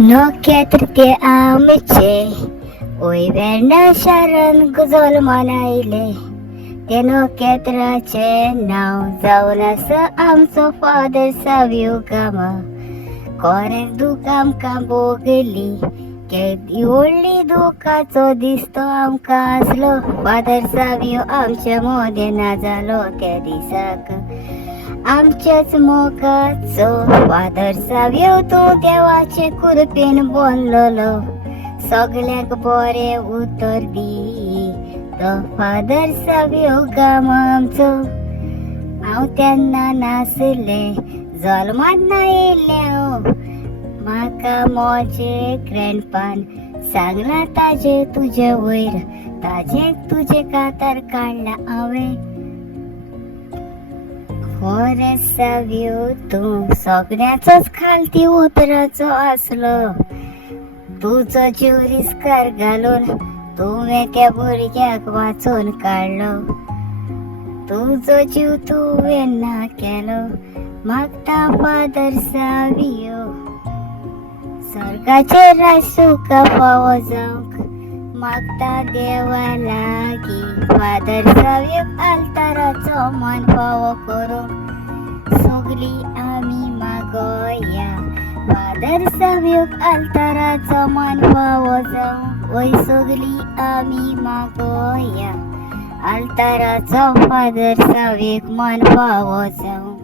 नोखेत्र ते आमचे वेण्णा शारण गुजल मानायले ते नोखेत्राचे नाव जावन आसा आमचो फादर सावियो गामा. कोरें दूख आमकां भोगली केदी व्हडली दुखाचो दिसतो आमकां आसलो. फादर सावियो आमच्या मोदें ना जालो त्या दिसाक आमच्याच मोगाचो. फादर सावियो तूं देवाचे कृपेन बोनलोलो सगळ्याक बरें उतर दी. तो फादर सावियो गामा आमचो. हांव तेन्ना नासलें जल्मांत ना येयल्लें. म्हाका म्हजे ग्रँडपान सांगलां ताजे तुजे वयर ताजे तुजे कातार काडला हांवें. रे सावियो तूं सगळ्याचोच खालती उतराचो आसलो. तुजो जीव रिस्कार घालून तुवें त्या भुरग्याक वाचोवन काडलो. तुजो जीव तुवें ना केलो. मागता फादर सावियो स्वर्गाचेर राज सुखा फावो जावंक. मागता देवा लागीं फादर सावियो आल्ताराचो मान फावो करूंक. सगळीं आमी मागोया फादर सावियो आल्ताराचो मान फावो जावंक. वय सगळीं आमी मागोया आल्ताराचो फादर सावियो मान फावो जावंक.